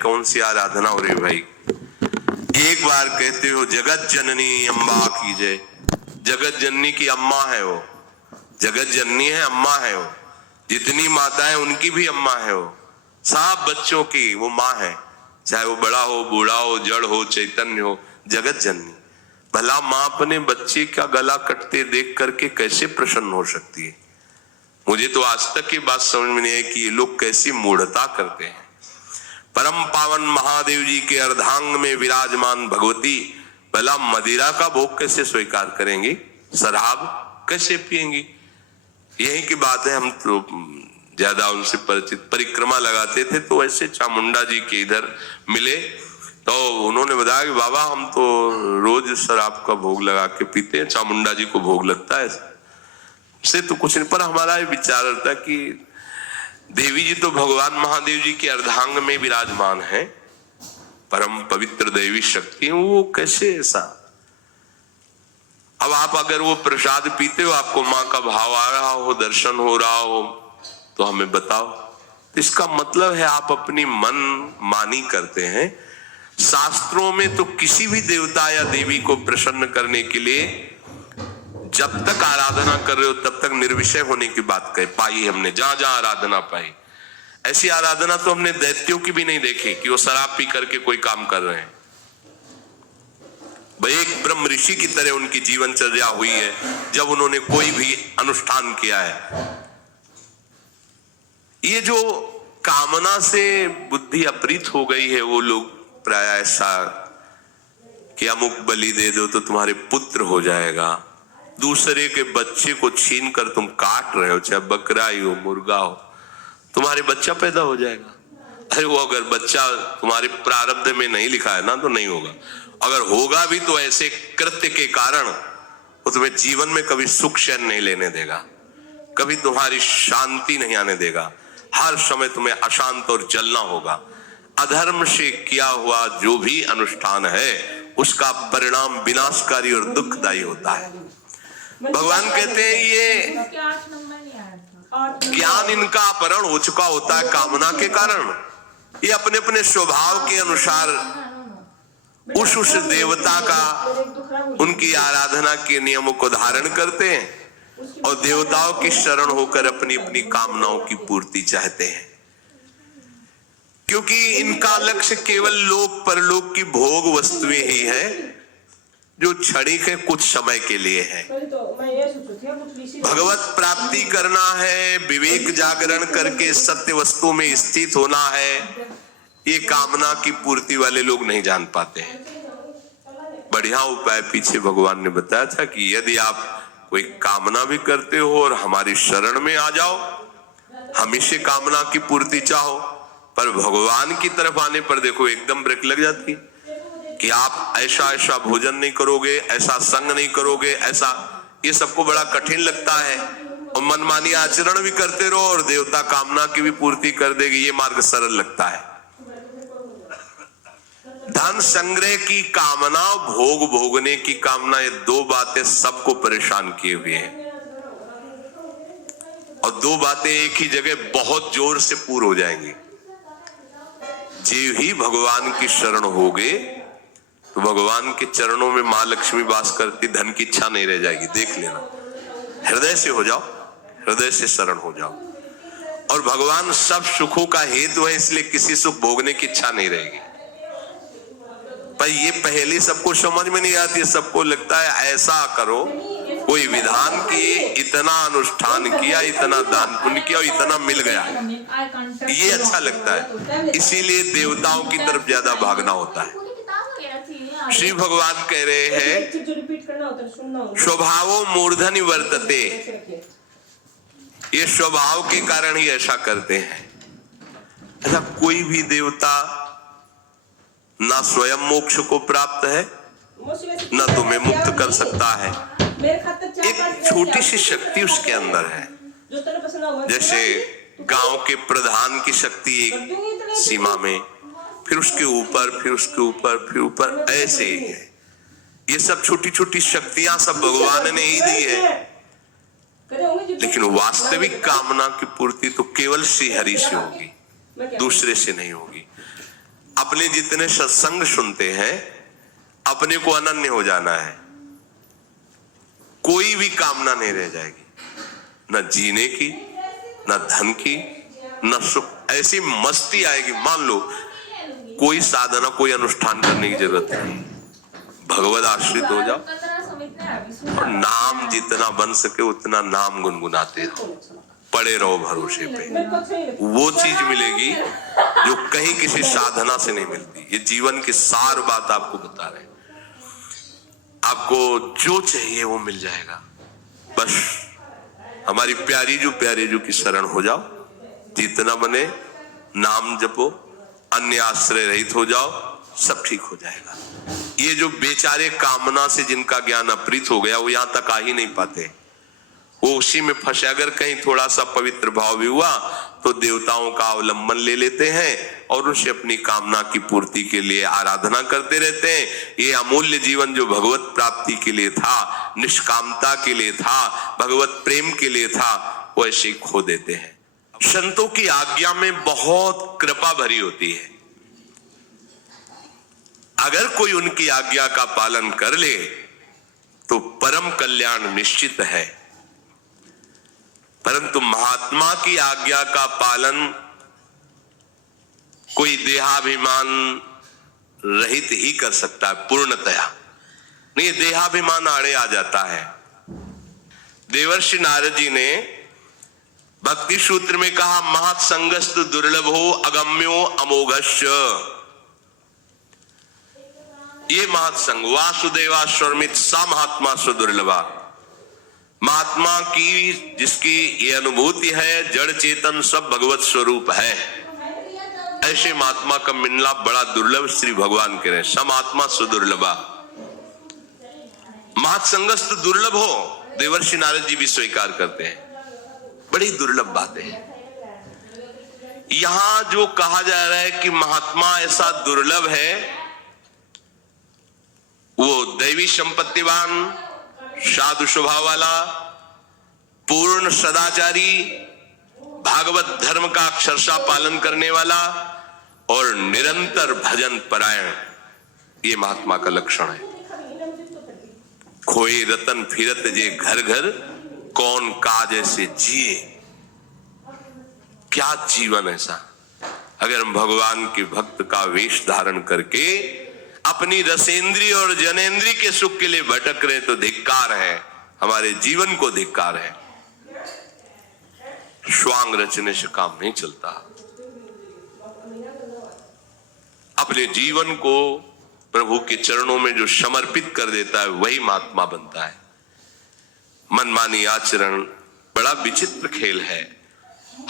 कौन सी आराधना हो रही भाई? एक बार कहते हो जगत जननी अम्बा की जय। जगत जननी की अम्मा है वो, जगत जननी है, अम्मा है वो। जितनी माता है उनकी भी अम्मा है वो, सब बच्चों की वो माँ है, चाहे वो बड़ा हो, बूढ़ा हो, जड़ हो, चैतन्य हो, जगत जननी। भला माँ अपने बच्चे का गला कटते देख करके कैसे प्रसन्न हो सकती है? मुझे तो आज तक की बात समझ में नहीं आई कि ये लोग कैसी मूढ़ता करते हैं। परम पावन महादेव जी के अर्धांग में विराजमान भगवती भला मदिरा का भोग कैसे स्वीकार करेंगी? शराब कैसे पिएंगी? यही की बात है। हम तो ज्यादा उनसे परिचित, परिक्रमा लगाते थे तो ऐसे चामुंडा जी के इधर मिले तो उन्होंने बताया कि बाबा हम तो रोज शराब का भोग लगा के पीते हैं, चामुंडा जी को भोग लगता है से तो कुछ नहीं। पर हमारा ये विचार रहता कि देवी जी तो भगवान महादेव जी के अर्धांग में विराजमान है, परम पवित्र देवी शक्ति, वो कैसे ऐसा? अब आप अगर वो प्रसाद पीते हो, आपको माँ का भाव आ रहा हो, दर्शन हो रहा हो, तो हमें बताओ। इसका मतलब है आप अपनी मन मानी करते हैं। शास्त्रों में तो किसी भी देवता या देवी को प्रसन्न करने के लिए जब तक आराधना कर रहे हो तब तक निर्विषय होने की बात कही पाई हमने, जहां जहां आराधना पाई। ऐसी आराधना तो हमने दैत्यों की भी नहीं देखी कि वो शराब पी करके कोई काम कर रहे हैं। भाई एक ब्रह्म ऋषि की तरह उनकी जीवनचर्या हुई है जब उन्होंने कोई भी अनुष्ठान किया है। ये जो कामना से बुद्धि अपरीत हो गई है, वो लोग प्राय ऐसा कि अमुक बलि दे दो तो तुम्हारे पुत्र हो जाएगा, दूसरे के बच्चे को छीन कर तुम काट रहे हो, चाहे बकरा ही हो, मुर्गा हो, तुम्हारे बच्चा पैदा हो जाएगा। अरे वो अगर बच्चा तुम्हारे प्रारब्ध में नहीं लिखा है ना तो नहीं होगा, अगर होगा भी तो ऐसे कृत्य के कारण वो तुम्हें जीवन में कभी सुख चैन नहीं लेने देगा, कभी तुम्हारी शांति नहीं आने देगा, हर समय तुम्हें अशांत और जलना होगा। अधर्म से किया हुआ जो भी अनुष्ठान है उसका परिणाम विनाशकारी और दुखदायी होता है। भगवान कहते हैं ये ज्ञान इनका अपहरण हो चुका होता है कामना के कारण। ये अपने अपने स्वभाव के अनुसार उस देवता का, उनकी आराधना के नियमों को धारण करते हैं और देवताओं की शरण होकर अपनी अपनी कामनाओं की पूर्ति चाहते हैं, क्योंकि इनका लक्ष्य केवल लोक परलोक की भोग वस्तुएं ही है जो क्षणिक है, कुछ समय के लिए है। भगवत प्राप्ति करना है, विवेक जागरण करके सत्य वस्तु में स्थित होना है, ये कामना की पूर्ति वाले लोग नहीं जान पाते हैं। बढ़िया उपाय पीछे भगवान ने बताया था कि यदि आप कोई कामना भी करते हो और हमारी शरण में आ जाओ, हमेशा कामना की पूर्ति चाहो, पर भगवान की तरफ आने पर देखो एकदम ब्रेक लग जाती कि आप ऐसा ऐसा भोजन नहीं करोगे, ऐसा संग नहीं करोगे, ऐसा, ये सबको बड़ा कठिन लगता है और मनमानी आचरण भी करते रहो और देवता कामना की भी पूर्ति कर देगी, ये मार्ग सरल लगता है। धन संग्रह की कामना, भोग भोगने की कामना, ये दो बातें सबको परेशान किए हुए हैं और दो बातें एक ही जगह बहुत जोर से पूर्ण हो जाएंगी। जो ही भगवान की शरण होगे तो भगवान के चरणों में मां लक्ष्मी वास करती, धन की इच्छा नहीं रह जाएगी, देख लेना। हृदय से हो जाओ, हृदय से शरण हो जाओ और भगवान सब सुखों का हेतु है, इसलिए किसी सुख भोगने की इच्छा नहीं रहेगी। पर ये पहले सबको समझ में नहीं आती, सबको लगता है ऐसा करो, कोई विधान किए, इतना अनुष्ठान किया, इतना दान पुण्य किया और इतना मिल गया, ये अच्छा लगता है, इसीलिए देवताओं की तरफ ज्यादा भागना होता है। श्री भगवान कह रहे हैं स्वभावो मूर्धनि वर्तते, ये स्वभाव के कारण ही ऐसा करते हैं। ऐसा कोई भी देवता ना स्वयं मोक्ष को प्राप्त है ना तुम्हें मुक्त कर सकता है। एक छोटी सी शक्ति उसके अंदर है, जैसे गांव के प्रधान की शक्ति एक सीमा में, फिर उसके ऊपर, फिर उसके ऊपर, फिर ऊपर, ऐसे ही है। ये सब छोटी छोटी शक्तियां सब भगवान ने ही दी है, लेकिन वास्तविक कामना की पूर्ति तो केवल श्री हरि से होगी, दूसरे से नहीं होगी। अपने जितने सत्संग सुनते हैं अपने को अनन्य हो जाना है, कोई भी कामना नहीं रह जाएगी, न जीने की, न धन की, न सुख। ऐसी मस्ती आएगी, मान लो कोई साधना कोई अनुष्ठान करने की जरूरत नहीं, भगवत आश्रित हो जाओ और नाम जितना बन सके उतना नाम गुनगुनाते रहो, पड़े रहो भरोसे पे। वो चीज मिलेगी जो कहीं किसी साधना से नहीं मिलती। ये जीवन की सार बात आपको बता रहे हैं। आपको जो चाहिए वो मिल जाएगा, बस हमारी प्यारी जो की शरण हो जाओ, जितना बने नाम जपो, अन्य आश्रय रहित हो जाओ, सब ठीक हो जाएगा। ये जो बेचारे कामना से जिनका ज्ञान अपहृत हो गया वो यहां तक आ ही नहीं पाते, वो उसी में फंसे। अगर कहीं थोड़ा सा पवित्र भाव भी हुआ तो देवताओं का अवलंबन ले लेते हैं और उनसे अपनी कामना की पूर्ति के लिए आराधना करते रहते हैं। ये अमूल्य जीवन जो भगवत प्राप्ति के लिए था, निष्कामता के लिए था, भगवत प्रेम के लिए था, वो ऐसे ही खो देते हैं। संतों की आज्ञा में बहुत कृपा भरी होती है। अगर कोई उनकी आज्ञा का पालन कर ले तो परम कल्याण निश्चित है, परंतु महात्मा की आज्ञा का पालन कोई देहाभिमान रहित ही कर सकता है पूर्णतया, नहीं देहाभिमान आड़े आ जाता है। देवर्षि नारद जी ने भक्ति सूत्र में कहा, महत्संगस्तु दुर्लभो अगम्यो अमोघश्च। ये महत्संग वासुदेवा स्वर्मित सा महात्मा सुदुर्लभा, महात्मा की जिसकी ये अनुभूति है जड़ चेतन सब भगवत स्वरूप है, ऐसे महात्मा का मिलना बड़ा दुर्लभ। श्री भगवान कह रहे हैं समात्मा सुदुर्लभा, महत्संगस्त दुर्लभ हो, देवर्षि नारद जी भी स्वीकार करते हैं, बड़ी दुर्लभ बातें हैं। यहां जो कहा जा रहा है कि महात्मा ऐसा दुर्लभ है, वो दैवी संपत्तिवान, साधु स्वभाव वाला, पूर्ण सदाचारी, भागवत धर्म का अक्षरशः पालन करने वाला और निरंतर भजन परायण, ये महात्मा का लक्षण है। खोए रतन फिरत जे घर घर, कौन काज ऐसे जिए। क्या जीवन ऐसा, अगर हम भगवान के भक्त का वेश धारण करके अपनी रसेंद्री और जनेंद्री के सुख के लिए भटक रहे तो धिक्कार है, हमारे जीवन को धिक्कार है। श्वांग रचने से काम नहीं चलता। अपने जीवन को प्रभु के चरणों में जो समर्पित कर देता है वही महात्मा बनता है। मनमानी आचरण बड़ा विचित्र खेल है।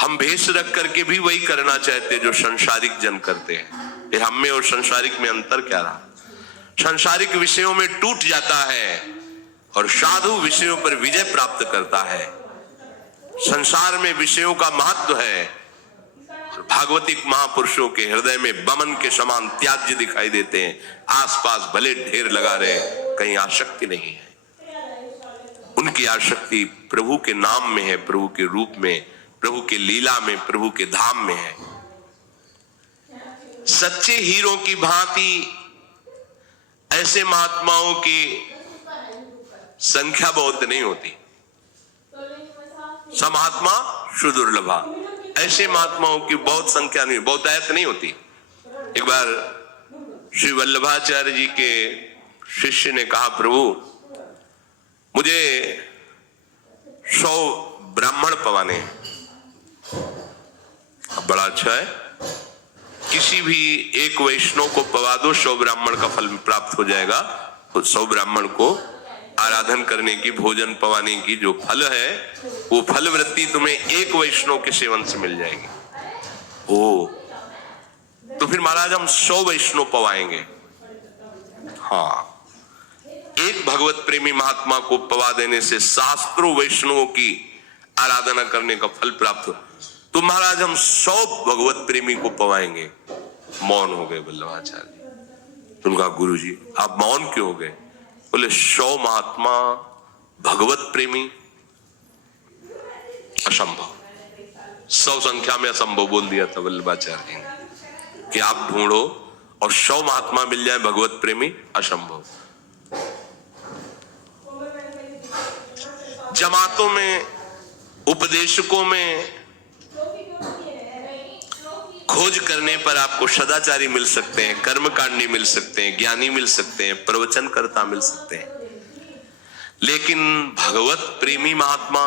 हम भेष रख करके भी वही करना चाहते जो संसारिक जन करते हैं। ये हम में और संसारिक में अंतर क्या रहा? संसारिक विषयों में टूट जाता है और साधु विषयों पर विजय प्राप्त करता है। संसार में विषयों का महत्व है, भागवतिक महापुरुषों के हृदय में बमन के समान त्याज्य दिखाई देते हैं। आसपास भले ढेर लगा रहे, कहीं आसक्ति नहीं है। उनकी आसक्ति प्रभु के नाम में है, प्रभु के रूप में, प्रभु के लीला में, प्रभु के धाम में है। सच्चे हीरो की भांति ऐसे महात्माओं की संख्या बहुत नहीं होती। समात्मा सुदुर्लभा, ऐसे महात्माओं की बहुत संख्या नहीं, बहुतायत नहीं होती। एक बार श्री वल्लभाचार्य जी के शिष्य ने कहा, प्रभु मुझे 100 ब्राह्मण पवाने हैं। बड़ा अच्छा है, किसी भी एक वैष्णव को पवा दो, 100 ब्राह्मण का फल प्राप्त हो जाएगा। तो 100 ब्राह्मण को आराधन करने की, भोजन पवाने की जो फल है, वो फल वृत्ति तुम्हें एक वैष्णव के सेवन से मिल जाएगी। ओ, तो फिर महाराज हम 100 वैष्णव पवाएंगे। हाँ, एक भगवत प्रेमी महात्मा को पवा देने से शास्त्रों वैष्णवों की आराधना करने का फल प्राप्त हो। तो महाराज हम 100 भगवत प्रेमी को पवाएंगे। मौन हो गए वल्लभाचार्य जी। तो उनका गुरु जी आप मौन क्यों हो गए? बोले 100 महात्मा भगवत प्रेमी, असंभव। 100 संख्या में असंभव बोल दिया था वल्लभाचार्य जी ने कि आप ढूंढो और 100 महात्मा मिल जाए भगवत प्रेमी, असंभव। जमातों में, उपदेशकों में खोज करने पर आपको सदाचारी मिल सकते हैं, कर्मकांडी मिल सकते हैं, ज्ञानी मिल सकते हैं, प्रवचनकर्ता मिल सकते हैं, लेकिन भगवत प्रेमी महात्मा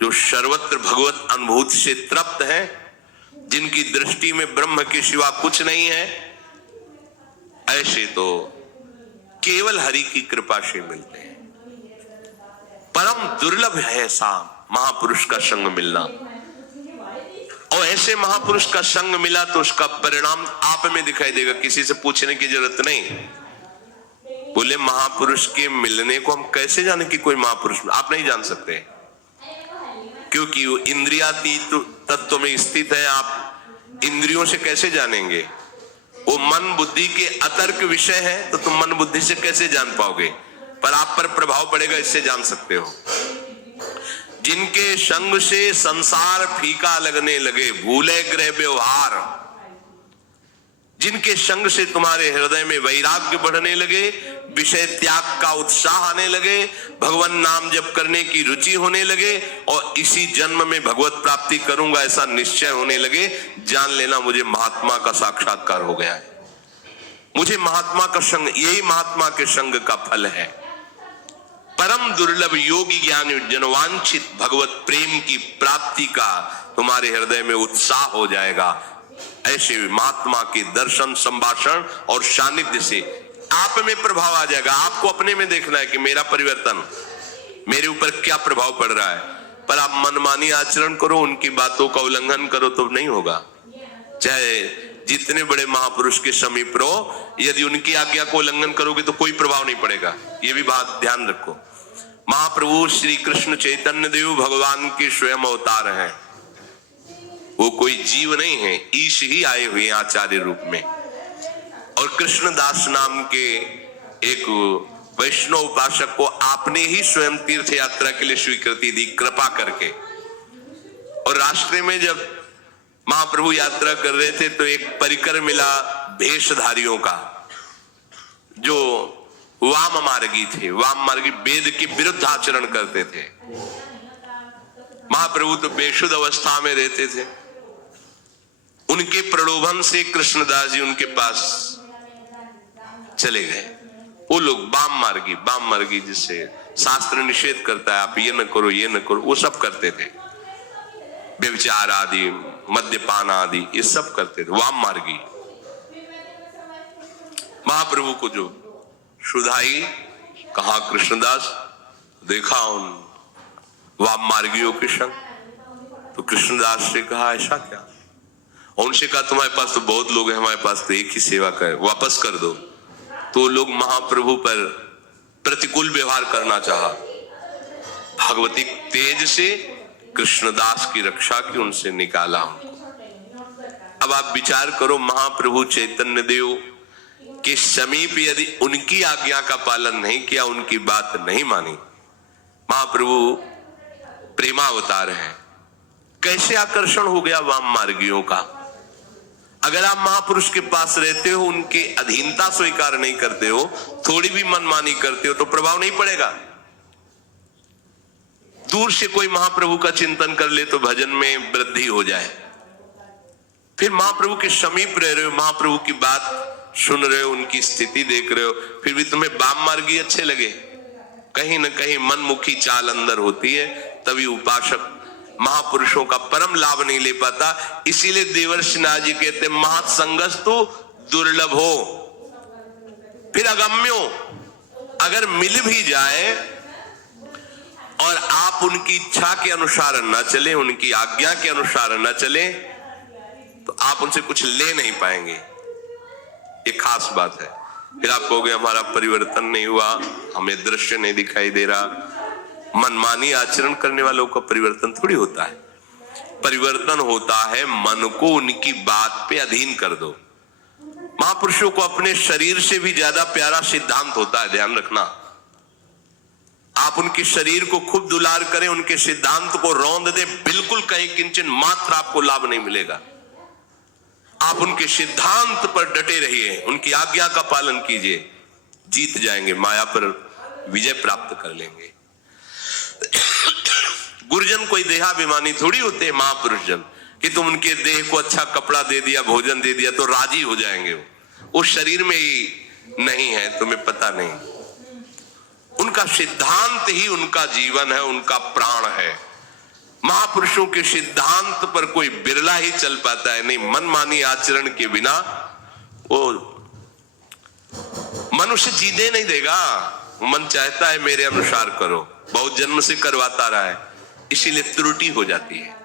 जो सर्वत्र भगवत अनुभूति से तृप्त हैं, जिनकी दृष्टि में ब्रह्म के सिवा कुछ नहीं है, ऐसे तो केवल हरि की कृपा से मिलते हैं। परम दुर्लभ है ऐसा महापुरुष का संग मिलना, और ऐसे महापुरुष का संग मिला तो उसका परिणाम आप में दिखाई देगा, किसी से पूछने की जरूरत नहीं। बोले महापुरुष के मिलने को हम कैसे जाने कि कोई महापुरुष, आप नहीं जान सकते, क्योंकि वो इंद्रियातीत तत्व में स्थित है। आप इंद्रियों से कैसे जानेंगे? वो मन बुद्धि के अतर्क विषय है, तो तुम मन बुद्धि से कैसे जान पाओगे? पर आप पर प्रभाव पड़ेगा, इससे जान सकते हो। जिनके संग से संसार फीका लगने लगे, भूले ग्रह व्यवहार, जिनके संग से तुम्हारे हृदय में वैराग्य बढ़ने लगे, विषय त्याग का उत्साह आने लगे, भगवान नाम जप करने की रुचि होने लगे, और इसी जन्म में भगवत प्राप्ति करूंगा ऐसा निश्चय होने लगे, जान लेना मुझे महात्मा का साक्षात्कार हो गया है। मुझे महात्मा का संग, यही महात्मा के संग का फल है। परम दुर्लभ योगी ज्ञानी जनवांछित भगवत प्रेम की प्राप्ति का तुम्हारे हृदय में उत्साह हो जाएगा। ऐसे महात्मा के दर्शन, संभाषण और सानिध्य से आप में प्रभाव आ जाएगा। आपको अपने में देखना है कि मेरा परिवर्तन, मेरे ऊपर क्या प्रभाव पड़ रहा है। पर आप मनमानी आचरण करो, उनकी बातों का उल्लंघन करो तो नहीं होगा। चाहे जितने बड़े महापुरुष के समीप रहो, यदि उनकी आज्ञा को उल्लंघन करोगे तो कोई प्रभाव नहीं पड़ेगा। ये भी बात ध्यान रखो। महाप्रभु श्री कृष्ण चैतन्य देव भगवान के स्वयं अवतार हैं, वो कोई जीव नहीं है, ईश ही आए हुए आचार्य रूप में। और कृष्णदास नाम के एक वैष्णव उपासक को आपने ही स्वयं तीर्थ यात्रा के लिए स्वीकृति दी, कृपा करके। और रास्ते में जब महाप्रभु यात्रा कर रहे थे तो एक परिकर मिला भेषधारियों का, जो वाम मार्गी थे, वाम मार्गी वेद के विरुद्ध आचरण करते थे। महाप्रभु तो बेशुद्ध अवस्था में रहते थे। उनके प्रलोभन से कृष्णदास जी उनके पास चले गए। वो लोग वाम मार्गी जिससे शास्त्र निषेध करता है, आप ये न करो, ये न करो, वो सब करते थे। व्यभिचार आदि, मद्यपान आदि, ये सब करते थे, वाम मार्गी। महाप्रभु को जो सुधाई, कहा कृष्णदास, देखा उन वाम मार्गियों के संग, तो कृष्णदास से कहा ऐसा क्या? और उनसे कहा तुम्हारे पास तो बहुत लोग हैं, हमारे पास तो एक ही सेवा कर, वापस कर दो। तो लोग महाप्रभु पर प्रतिकूल व्यवहार करना चाहा। भगवती तेज से कृष्णदास की रक्षा की, उनसे निकाला उनको। अब आप विचार करो, महाप्रभु चैतन्य देव के समीप यदि उनकी आज्ञा का पालन नहीं किया, उनकी बात नहीं मानी, महाप्रभु प्रेमावतार हैं, कैसे आकर्षण हो गया वाम मार्गियों का। अगर आप महापुरुष के पास रहते हो, उनके अधीनता स्वीकार नहीं करते हो, थोड़ी भी मनमानी करते हो, तो प्रभाव नहीं पड़ेगा। दूर से कोई महाप्रभु का चिंतन कर ले तो भजन में वृद्धि हो जाए। फिर महाप्रभु के समीप रह रहे हो, महाप्रभु की बात सुन रहे हो, उनकी स्थिति देख रहे हो, फिर भी तुम्हें वाम मार्गी अच्छे लगे। कहीं न कहीं मनमुखी चाल अंदर होती है, तभी उपासक महापुरुषों का परम लाभ नहीं ले पाता। इसीलिए देवर्षि नारद जी कहते हैं, महत्संगस्तु दुर्लभो। फिर अगम्यो, अगर मिल भी जाए और आप उनकी इच्छा के अनुसार न चले, उनकी आज्ञा के अनुसार न चले, तो आप उनसे कुछ ले नहीं पाएंगे। ये खास बात है। फिर आप कहोगे हमारा परिवर्तन नहीं हुआ, हमें दृश्य नहीं दिखाई दे रहा। मनमानी आचरण करने वालों का परिवर्तन थोड़ी होता है। परिवर्तन होता है मन को उनकी बात पे अधीन कर दो। महापुरुषों को अपने शरीर से भी ज्यादा प्यारा सिद्धांत होता है, ध्यान रखना। आप उनके शरीर को खूब दुलार करें, उनके सिद्धांत को रौंद दे, बिल्कुल कहीं किंचन मात्र आपको लाभ नहीं मिलेगा। आप उनके सिद्धांत पर डटे रहिए, उनकी आज्ञा का पालन कीजिए, जीत जाएंगे, माया पर विजय प्राप्त कर लेंगे। गुरुजन कोई देहाभिमानी थोड़ी होते हैं, महापुरुष जन, कि तुम उनके देह को अच्छा कपड़ा दे दिया, भोजन दे दिया तो राजी हो जाएंगे। वो शरीर में ही नहीं है, तुम्हें पता नहीं। उनका सिद्धांत ही उनका जीवन है, उनका प्राण है। महापुरुषों के सिद्धांत पर कोई बिरला ही चल पाता है, नहीं मनमानी आचरण के बिना वो मनुष्य जीने नहीं देगा। मन चाहता है मेरे अनुसार करो, बहुत जन्म से करवाता रहा है, इसीलिए त्रुटि हो जाती है।